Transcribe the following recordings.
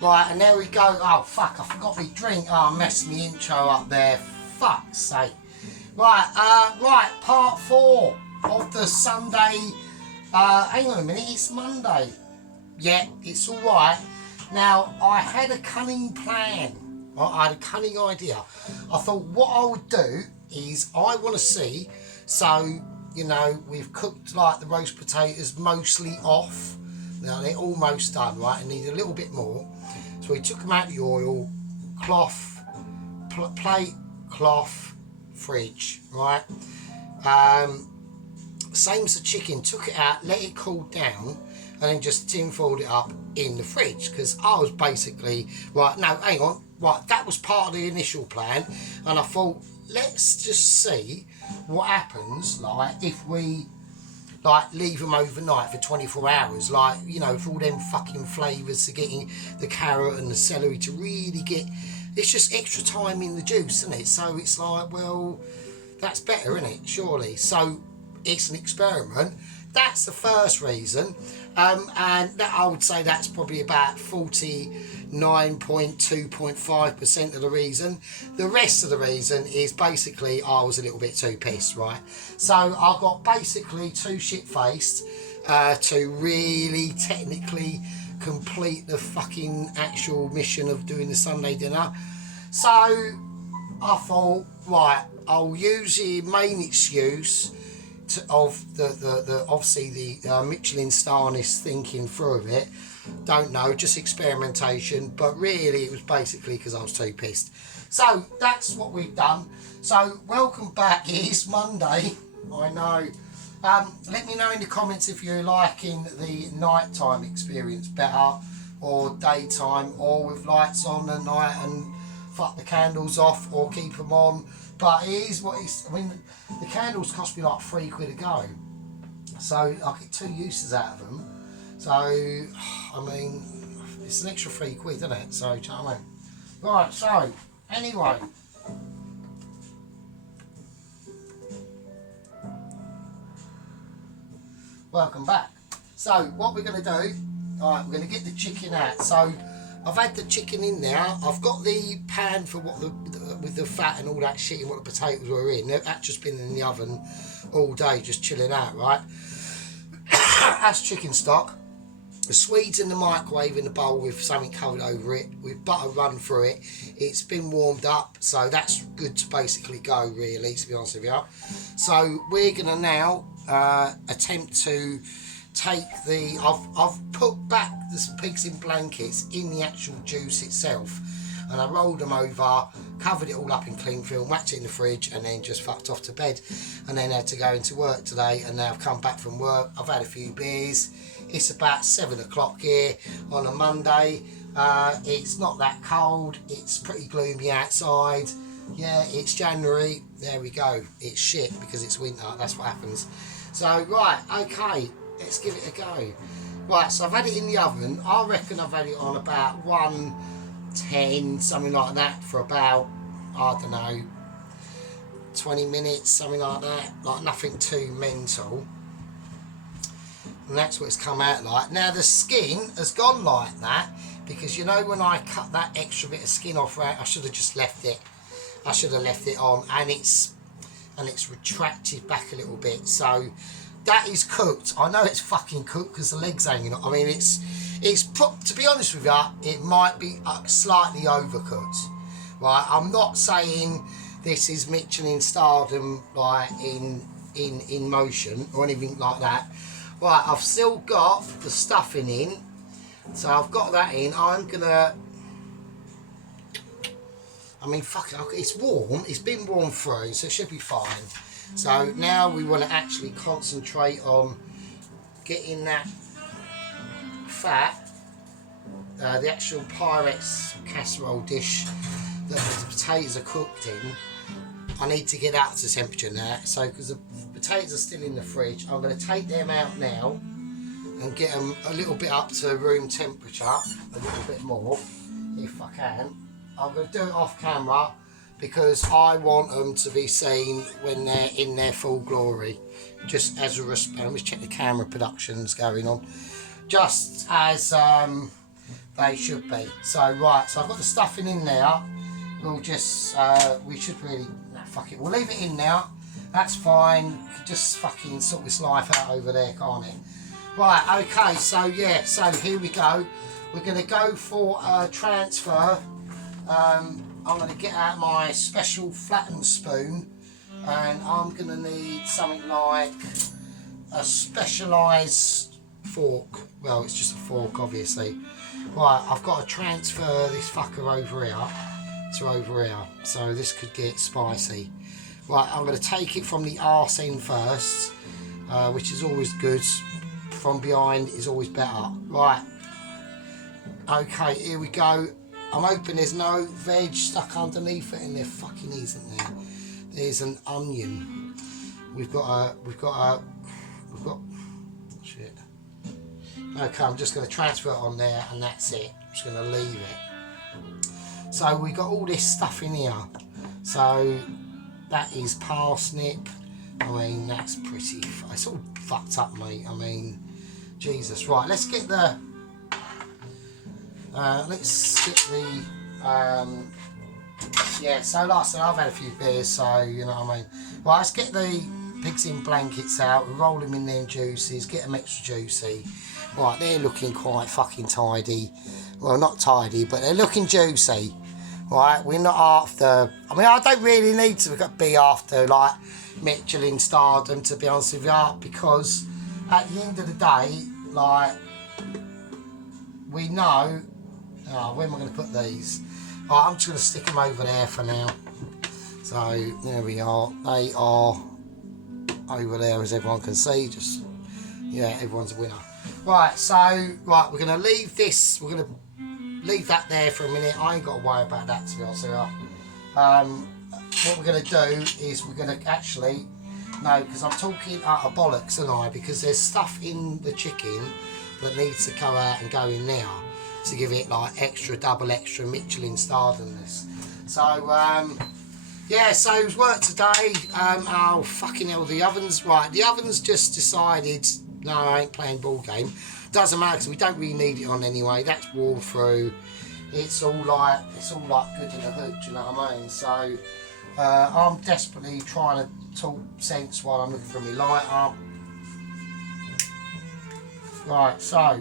Right, and there we go. Oh, fuck, I forgot my drink. Oh, I messed my intro up there. Fuck's sake. Right, right, part 4 of the Sunday. Hang on a minute, it's Monday. Yeah, it's all right. Now, I had a cunning plan. I had a cunning idea. I thought what I would do is I want to see, so, you know, we've cooked like the roast potatoes mostly off. Now, they're almost done, right? I need a little bit more. So we took them out of the oil, cloth, plate, cloth, fridge, right? Same as the chicken, took it out, let it cool down, and then just tin foiled it up in the fridge, because I was basically, right, no, hang on, right, that was part of the initial plan, and I thought, let's just see what happens, like, if we, like, leave them overnight for 24 hours, like, you know, for all them fucking flavours to getting the carrot and the celery to really get, it's just extra time in the juice, isn't it? So it's like, well, that's better, isn't it? Surely. So it's an experiment. That's the first reason, and that, I would say that's probably about 49.2.5% of the reason. The rest of the reason is basically I was a little bit too pissed, right? So I got basically too shit-faced to really technically complete the fucking actual mission of doing the Sunday dinner. So I thought, right, I'll use the main excuse of the obviously the Michelin starness thinking through of it. Don't know, just experimentation, but really it was basically because I was too pissed. So that's what we've done. So welcome back. It is Monday, I know. Let me know in the comments if you're liking the nighttime experience better, or daytime, or with lights on at night and fuck the candles off, or keep them on. But it is what it's, I mean, the candles cost me like £3 a go, so I get 2 uses out of them. So, I mean, it's an extra £3, isn't it? So, do you know what I mean? Right, so, anyway. Welcome back. So, what we're going to do, alright, we're going to get the chicken out. So, I've had the chicken in there. I've got the pan for what with the fat and all that shit and what the potatoes were in. That's just been in the oven all day, just chilling out, right? That's chicken stock. The Swedes in the microwave in the bowl with something covered over it, with butter run through it. It's been warmed up, so that's good to basically go, really, to be honest with you. So we're gonna now attempt to take the, I've put back the pigs in blankets in the actual juice itself, and I rolled them over, covered it all up in cling film, whacked it in the fridge, and then just fucked off to bed, and then had to go into work today. And now I've come back from work, I've had a few beers. It's about 7 o'clock here on a Monday. It's not that cold, it's pretty gloomy outside. Yeah, it's January, there we go. It's shit because it's winter, that's what happens. So right, okay, let's give it a go. Right, so I've had it in the oven. I reckon I've had it on about 110, something like that, for about, I don't know, 20 minutes, something like that. Like nothing too mental. And that's what it's come out like. Now the skin has gone like that because, you know, when I cut that extra bit of skin off, right, I should have just left it. I should have left it on, and it's retracted back a little bit. So that is cooked. I know it's fucking cooked because the leg's hanging on. I mean, it's to be honest with you, it might be slightly overcooked. Right, I'm not saying this is Michelin stardom like in motion or anything like that. Right, I've still got the stuffing in, so I've got that in. I'm gonna, I mean, fuck it, it's warm, it's been warm through, so it should be fine. So now we want to actually concentrate on getting that fat, the actual Pyrex casserole dish that the potatoes are cooked in. I need to get out to temperature now, so because the potatoes are still in the fridge, I'm going to take them out now and get them a little bit up to room temperature, a little bit more, if I can. I'm going to do it off camera because I want them to be seen when they're in their full glory. Just as a respect, let me check the camera production's going on. Just as They should be. So right, so I've got the stuffing in there. We'll just, we should really, nah, fuck it, we'll leave it in now. That's fine. We can just fucking sort this life out over there, can't it? Right, okay, so yeah, so here we go. We're going to go for a transfer. I'm going to get out my special flattened spoon, and I'm going to need something like a specialised fork. Well, it's just a fork, obviously. Right, I've got to transfer this fucker over here to over here, so this could get spicy. Right, I'm going to take it from the arse end first, which is always good. From behind is always better. Right, okay, here we go. I'm hoping there's no veg stuck underneath it, and there fucking isn't there. There's an onion. We've got shit. Okay, I'm just going to transfer it on there, and that's it. I'm just going to leave it. So we've got all this stuff in here. So that is parsnip. I mean, that's pretty, it's all fucked up, mate. I mean, Jesus. Right, let's get the yeah, so like I said, I've had a few beers, so you know what I mean. Right, let's get the pigs in blankets out, roll them in them juices, get them extra juicy. Right, they're looking quite fucking tidy. Well, not tidy, but they're looking juicy. Right, we're not after, I mean, I don't really need to be after like Michelin stardom, to be honest with you, because at the end of the day, like, we know, oh, where am I going to put these? Right, I'm just going to stick them over there for now. So there we are, they are over there, as everyone can see. Just, yeah, everyone's a winner. Right, so right, we're going to leave this, we're going to leave that there for a minute. I ain't got to worry about that, to be honest with you. What we're going to do is we're going to actually, no, because I'm talking out of bollocks, and because there's stuff in the chicken that needs to come out and go in there to give it like extra, double extra Michelin stardomness. So yeah, so it was work today. Oh fucking hell, the ovens, right, the ovens just decided, no, I ain't playing ball game. Doesn't matter, because we don't really need it on anyway. That's warm through. It's all like good in the hood, do you know what I mean? So I'm desperately trying to talk sense while I'm looking for my lighter. Right, so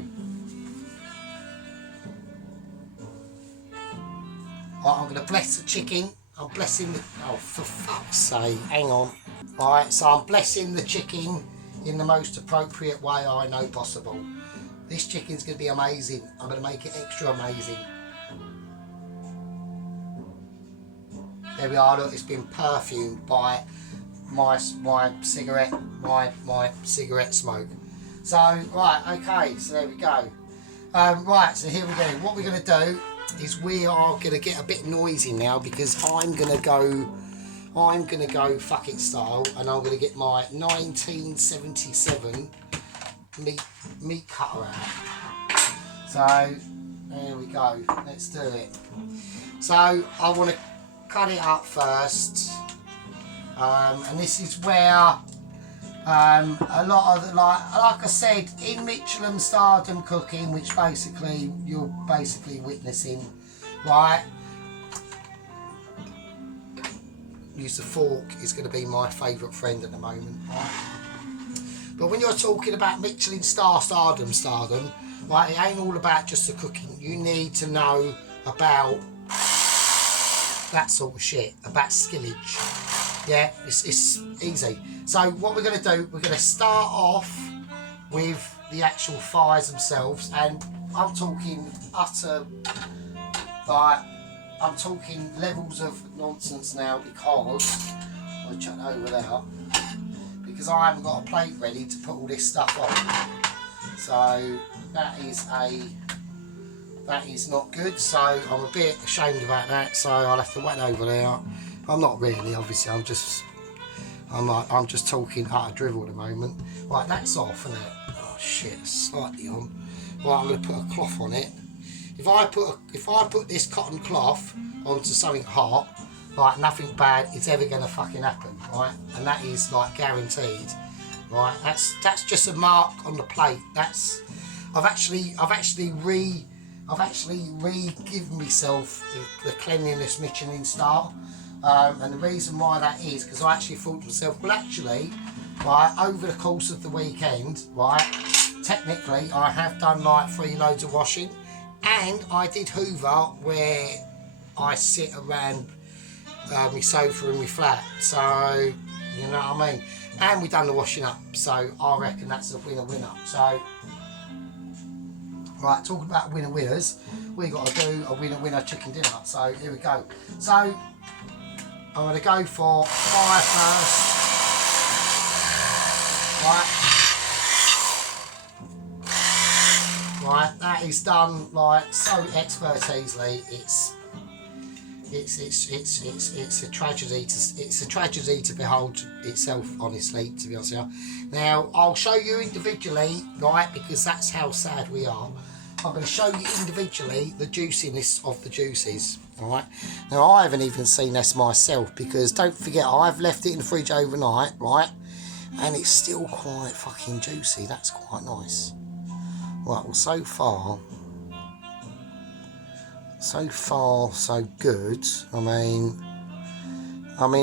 I'm going to bless the chicken. I'm blessing the, oh for fuck's sake, hang on. Right, so I'm blessing the chicken in the most appropriate way I know possible. This chicken's going to be amazing. I'm going to make it extra amazing. There we are, look, it's been perfumed by my cigarette smoke. So, right, okay, so there we go. Right, so here we go. What we're going to do is we are going to get a bit noisy now, because I'm going to go fuck it style, and I'm going to get my 1977 meat cutter out. So there we go, let's do it. So I want to cut it up first, and this is where a lot of the, like I said, in Michelin stardom cooking, which basically you're basically witnessing, right, use the fork is going to be my favourite friend at the moment, right? But when you're talking about Michelin stardom, right, it ain't all about just the cooking. You need to know about that sort of shit, about skillage. Yeah, it's easy. So what we're going to do, we're going to start off with the actual thighs themselves, and I'm talking utter, like, I'm talking levels of nonsense now, because I'll chuck that over there, because I haven't got a plate ready to put all this stuff on. So that is not good, so I'm a bit ashamed about that, so I'll have to wait over there. I'm not really, obviously, I'm just talking utter drivel at the moment. Right, that's off, isn't it? Oh shit, slightly on. Right, I'm going to put a cloth on it. If I put this cotton cloth onto something hot, like, nothing bad is ever going to fucking happen, right? And that is like guaranteed, right? That's just a mark on the plate. That's I've actually I've actually re-given myself the cleanliness Michelin star. And the reason why that is because I actually thought to myself, well actually, right, over the course of the weekend, right, technically I have done like 3 loads of washing, and I did hoover where I sit around my sofa in my flat, so you know what I mean, and we done the washing up, so I reckon that's a winner. So right, talking about winners, we got to do a winner chicken dinner. So here we go. So I'm going to go for fire first. Right, that is done like so expertisely. It's a tragedy to behold itself, honestly, to be honest with you. Now I'll show you individually, right, because that's how sad we are. I'm going to show you individually the juiciness of the juices. Alright, now I haven't even seen this myself, because don't forget I've left it in the fridge overnight, right, and it's still quite fucking juicy. That's quite nice. Right, well, so far so good. I mean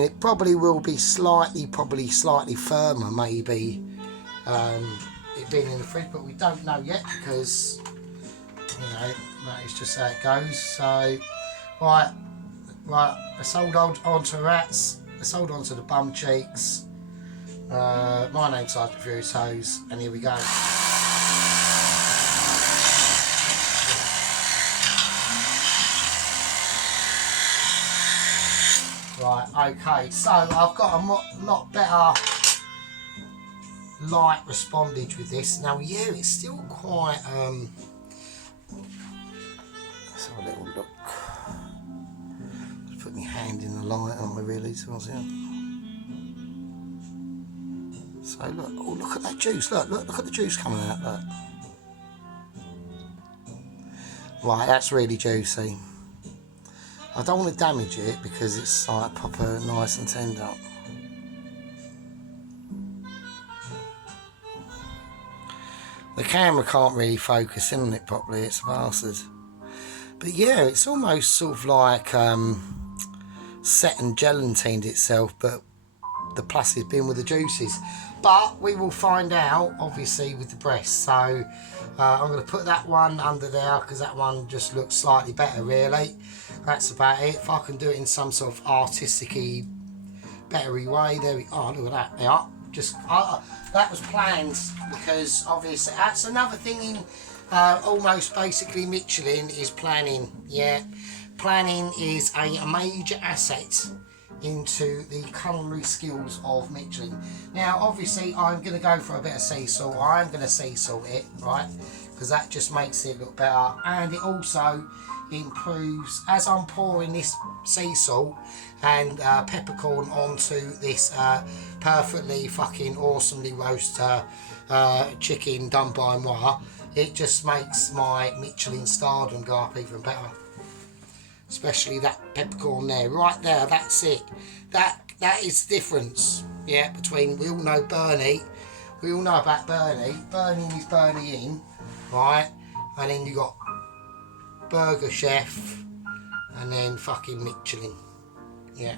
it probably will be slightly firmer, maybe, it being in the fridge, but we don't know yet, because you know that is just how it goes. So right, let's hold on to rats, let's hold on to the bum cheeks. My name's Sergeant Furious Hose, and here we go. Right, okay, so I've got a lot better light respondage with this. Now, yeah, it's still quite, let's have a little look. Just put my hand in the light, aren't we, really? So look, oh, look at that juice, look at the juice coming out, look. Right, that's really juicy. I don't want to damage it because it's like proper nice and tender. The camera can't really focus in on it properly, it's a bastard. But yeah, it's almost sort of like set and gelatined itself, but the plus has been with the juices. But we will find out, obviously, with the breast. So I'm going to put that one under there because that one just looks slightly better, really. That's about it. If I can do it in some sort of artistic-y, bettery way, there we oh, look at that. They are just that was planned, because obviously that's another thing in almost basically Michelin is planning. Yeah, planning is a major asset into the culinary skills of Michelin. Now obviously I'm going to go for a bit of sea salt. I'm going to sea salt it, right, because that just makes it look better, and it also improves, as I'm pouring this sea salt and peppercorn onto this perfectly fucking awesomely roast chicken done by moi, it just makes my Michelin stardom go up even better. Especially that peppercorn there, right there, that's it. That is the difference, yeah, between, we all know Bernie, we all know about Bernie. Bernie is Bernie in, right, and then you got Burger Chef, and then fucking Michelin. Yeah,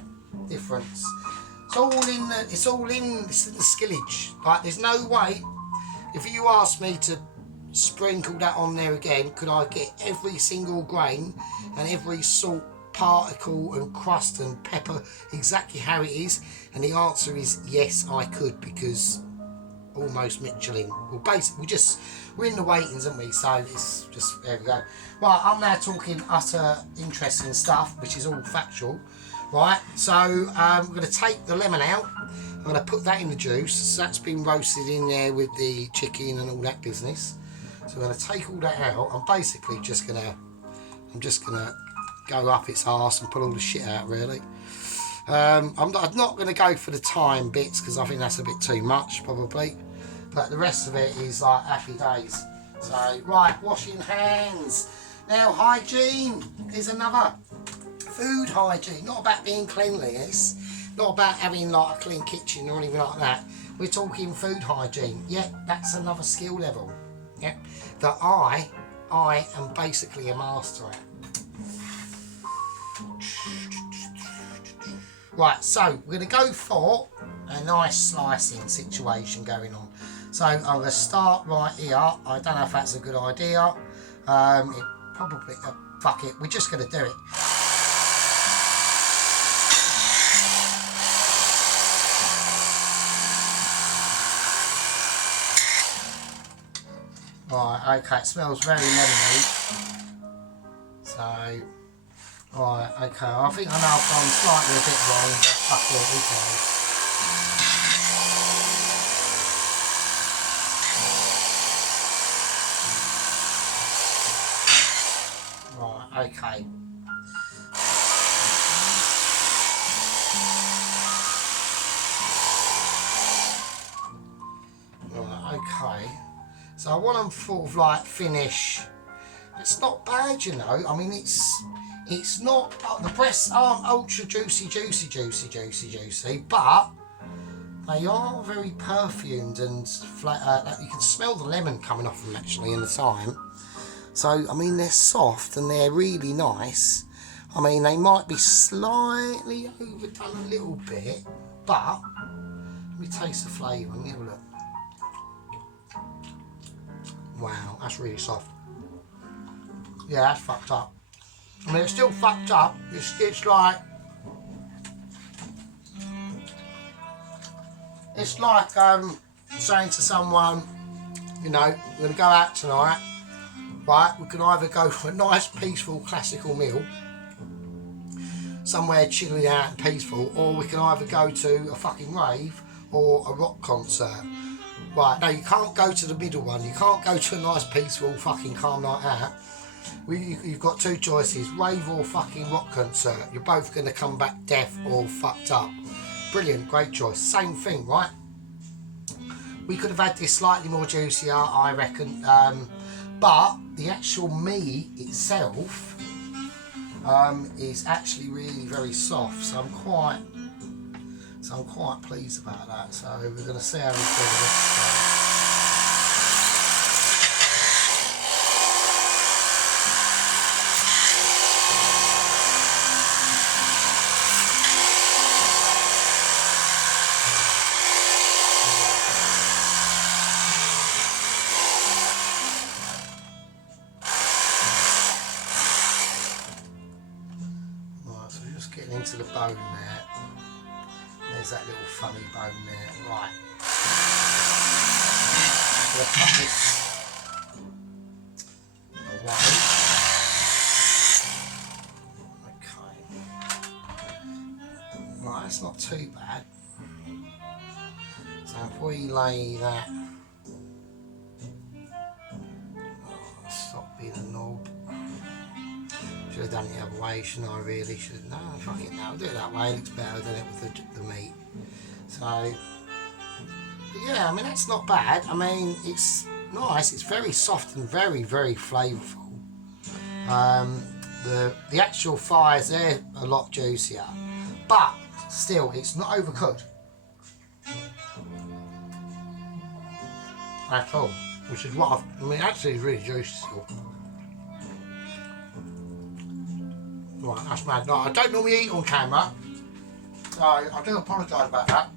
difference. It's all in the skillage. Like, there's no way, if you ask me to sprinkle that on there again, could I get every single grain and every salt particle and crust and pepper exactly how it is? And the answer is yes, I could, because almost Michelin. Well, basically we're in the weightings, aren't we? So it's just, there we go. Right, I'm now talking utter interesting stuff, which is all factual. Right, so we're going to take the lemon out. I'm going to put that in the juice. So that's been roasted in there with the chicken and all that business. So I'm going to take all that out. I'm basically just going to go up its arse and put all the shit out, really. I'm not going to go for the thyme bits because I think that's a bit too much, probably. But the rest of it is like happy days. So, right, washing hands. Now, hygiene is another. Food hygiene, not about being cleanliness, not about having like a clean kitchen or anything like that. We're talking food hygiene. Yeah, that's another skill level. Yeah, that I I am basically a master at. Right, so we're going to go for a nice slicing situation going on. So I'm going to start right here. I don't know if that's a good idea. It probably, fuck it, we're just going to do it. Right, okay, it smells very lemony. So, right, okay, I think I know I've gone slightly a bit wrong, but fuck it, we go. Right, okay. Right, okay. So I want them sort of like finish. It's not bad, you know. I mean, it's not, the breasts aren't ultra juicy, but they are very perfumed and you can smell the lemon coming off them actually in the time. So I mean, they're soft and they're really nice. I mean, they might be slightly overdone a little bit, but let me taste the flavour and have a look. Wow, that's really soft. Yeah, that's fucked up. I mean, it's still fucked up. It's like saying to someone, you know, we're going to go out tonight, right? We can either go for a nice, peaceful, classical meal, somewhere chilling out and peaceful, or we can either go to a fucking rave or a rock concert. Right, no, you can't go to the middle one. You can't go to a nice, peaceful, fucking calm night out. You've got two choices, rave or fucking rock concert. You're both going to come back deaf or fucked up. Brilliant, great choice. Same thing, right? We could have had this slightly more juicier, I reckon. But the actual meat itself is actually really very soft. So I'm quite pleased about that. So we're going to see how we do this. Right, so we're just getting into the bone there. There's that little funny bone there. Right. We'll cut this away. Okay. Right, that's not too bad. So if we lay that... Oh, stop being a knob. Should have done it the other way, shouldn't I? Really should. No, fuck it now. I'll do it that way. It looks better than it with the meat. So, but yeah, I mean that's not bad. I mean it's nice. It's very soft and very, very flavourful. The actual thighs, they're a lot juicier, but still it's not overcooked at all. Which is what I mean. Actually, it's really juicy still. Right, that's mad. No, I don't normally eat on camera, so I do apologise about that.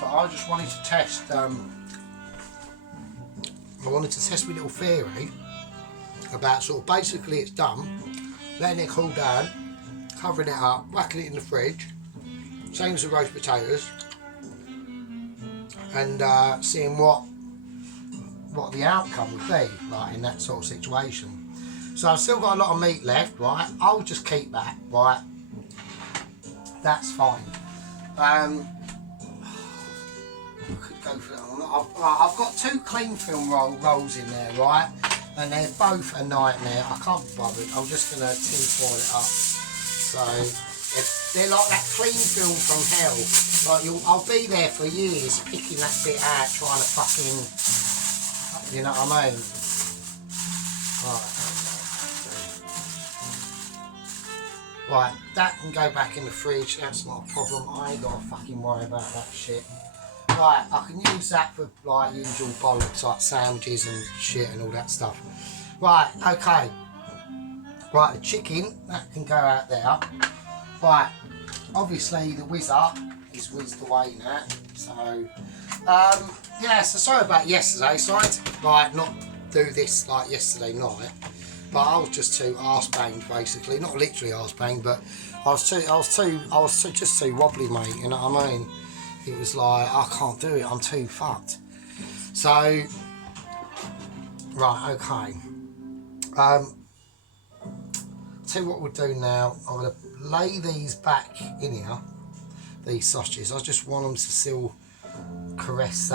But I just wanted to test. I wanted to test my little theory about sort of basically it's done, letting it cool down, covering it up, whacking it in the fridge, same as the roast potatoes, and seeing what the outcome would be like in that sort of situation. So I've still got a lot of meat left, right? I'll just keep that, right? That's fine. I could go for that. I've got two clean film rolls in there, right? And they're both a nightmare. I can't be bothered. I'm just going to tin foil it up. So they're like that clean film from hell. Like I'll be there for years picking that bit out, trying to fucking, you know what I mean? Right. Right, that can go back in the fridge, that's not a problem. I ain't got to fucking worry about that shit. Right, I can use that for like usual bollocks like sandwiches and shit and all that stuff. Right, okay. Right, the chicken, that can go out there. Right, obviously the whizzer is whizzed away now. So, yeah, so sorry about yesterday. So I had to like not do this like yesterday night. But I was just too arse-banged basically. Not literally arse-banged, but I was just too wobbly, mate, you know what I mean? It was like, I can't do it, I'm too fucked. So, right, okay. Tell you what we'll do now, I'm going to lay these back in here, these sausages. I just want them to still caress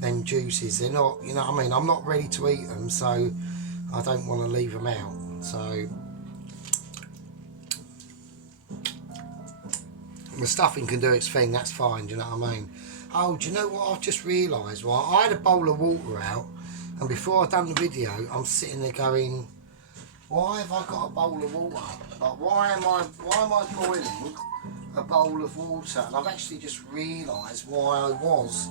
them juices. They're not, you know what I mean, I'm not ready to eat them, so I don't want to leave them out. So, the stuffing can do its thing, that's fine, do you know what I mean? Oh, do you know what I've just realised? Well, I had a bowl of water out, and before I'd done the video, I'm sitting there going, why have I got a bowl of water? Like, why am I boiling a bowl of water? And I've actually just realised why I was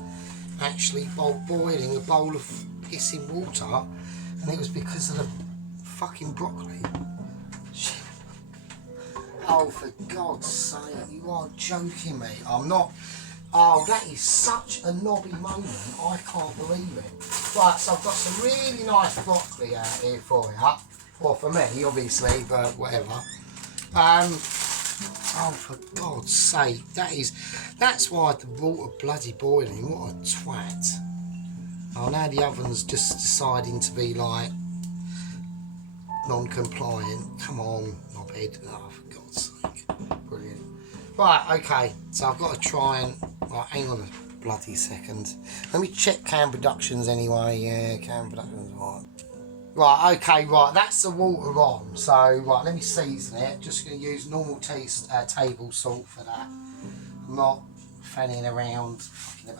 actually boiling a bowl of pissing water, and it was because of the fucking broccoli. Shit. Oh, for God's sake, you are joking me. I'm not. Oh, that is such a knobby moment. I can't believe it. Right, so I've got some really nice broccoli out here for you. Well, for me, obviously, but whatever. Oh, for God's sake, that's why the water bloody boiling. What a twat. Oh, now the oven's just deciding to be like non-compliant. Come on, knobhead. Oh, for God's sake. Brilliant. Right, okay, so I've got to try and, right, hang on a bloody second. Let me check Cam Productions anyway. Yeah, Cam Productions, right. Right, okay, right, that's the water on. So, right, let me season it. Just going to use normal table salt for that. I'm not fanning around.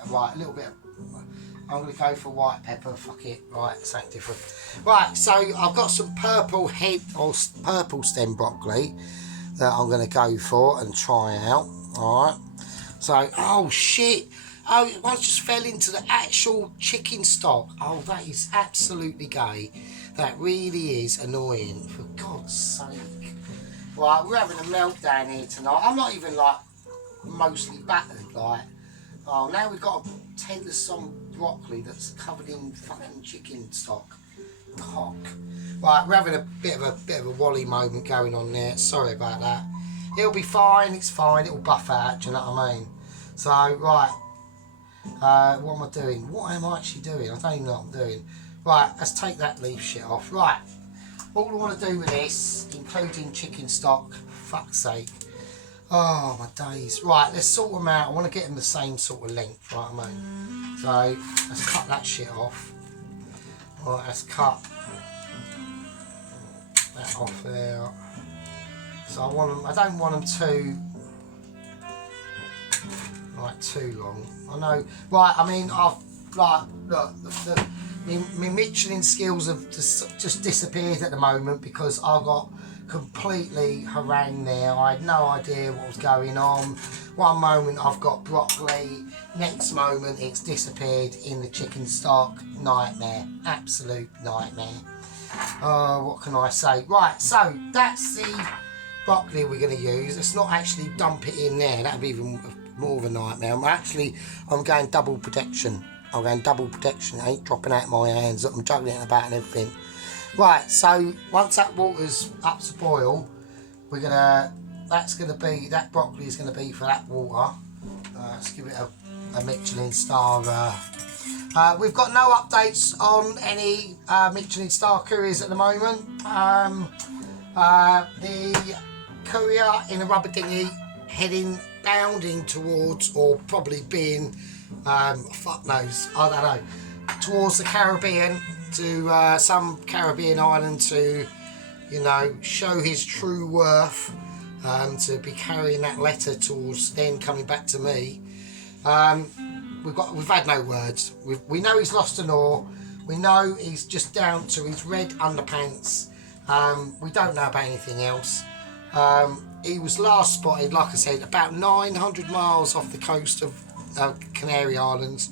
Right, a little bit of, I'm going to go for white pepper. Fuck it. Right, something different. Right, so I've got some purple head or purple stem broccoli that I'm going to go for and try out. Alright. So, oh shit. Oh, I just fell into the actual chicken stock. Oh, that is absolutely gay. That really is annoying. For God's sake. Right, we're having a meltdown here tonight. I'm not even like mostly battered. Like, oh, now we've got a tender some broccoli that's covered in fucking chicken stock. Cock. Right, we're having a bit of a Wally moment going on there. Sorry about that. It'll be fine. It's fine. It'll buff out. Do you know what I mean? So right. What am I doing? What am I actually doing? I don't even know what I'm doing. Right, let's take that leaf shit off. Right. All I want to do with this, including chicken stock, fuck's sake. Oh my days. Right, let's sort them out. I want to get them the same sort of length, right, I mean. So let's cut that shit off. Right, let's cut that off there. So I want them, I don't want them too long. I know, right, I mean, I've, like, look, my Michelin skills have just disappeared at the moment because I got completely harangued there. I had no idea what was going on. One moment I've got broccoli, next moment it's disappeared in the chicken stock. Nightmare, absolute nightmare. What can I say? Right, so that's the broccoli we're going to use. Let's not actually dump it in there. That'd be even more of a nightmare. I'm going double protection. I'm going double protection. It ain't dropping out of my hands. I'm juggling it about and everything. Right, so once that water's up to boil, that broccoli is going to be for that water. Let's give it a Michelin star. We've got no updates on any Michelin star couriers at the moment. The courier in a rubber dinghy bounding towards, or probably being, fuck knows, I don't know, towards the Caribbean, to some Caribbean island to, you know, show his true worth, to be carrying that letter towards then coming back to me. We've had no words. We know he's lost an oar. We know he's just down to his red underpants. We don't know about anything else. He was last spotted, like I said, about 900 miles off the coast of Canary Islands.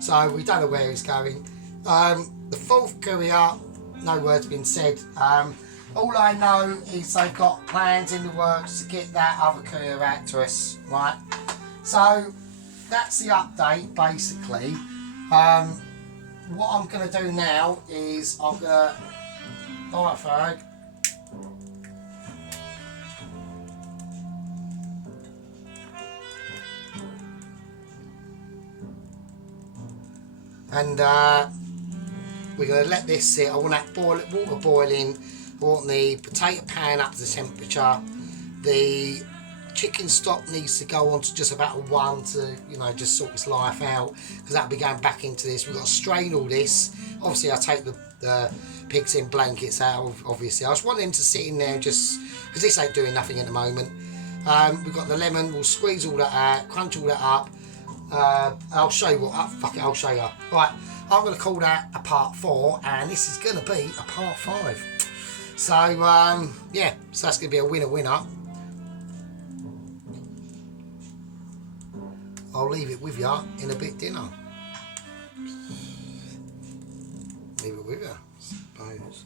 So we don't know where he's going. The fourth courier, no word's been said. All I know is they've got plans in the works to get that other courier out to us, right? So that's the update, basically. What I'm going to do now is I'm going to... Alright, Ferg. And we're going to let this sit. I want that water boiling. I want the potato pan up to the temperature. The chicken stock needs to go on to just about a 1 to, you know, just sort its life out, because that'll be going back into this. We've got to strain all this. Obviously I'll take the pigs in blankets out, obviously. I just want them to sit in there just because this ain't doing nothing at the moment. We've got the lemon. We'll squeeze all that out, crunch all that up. I'll show you what. Fuck it, I'll show you. Right, I'm going to call that a part 4, and this is going to be a part 5. So yeah, so that's going to be a winner. I'll leave it with you in a bit dinner. Leave it with you, I suppose.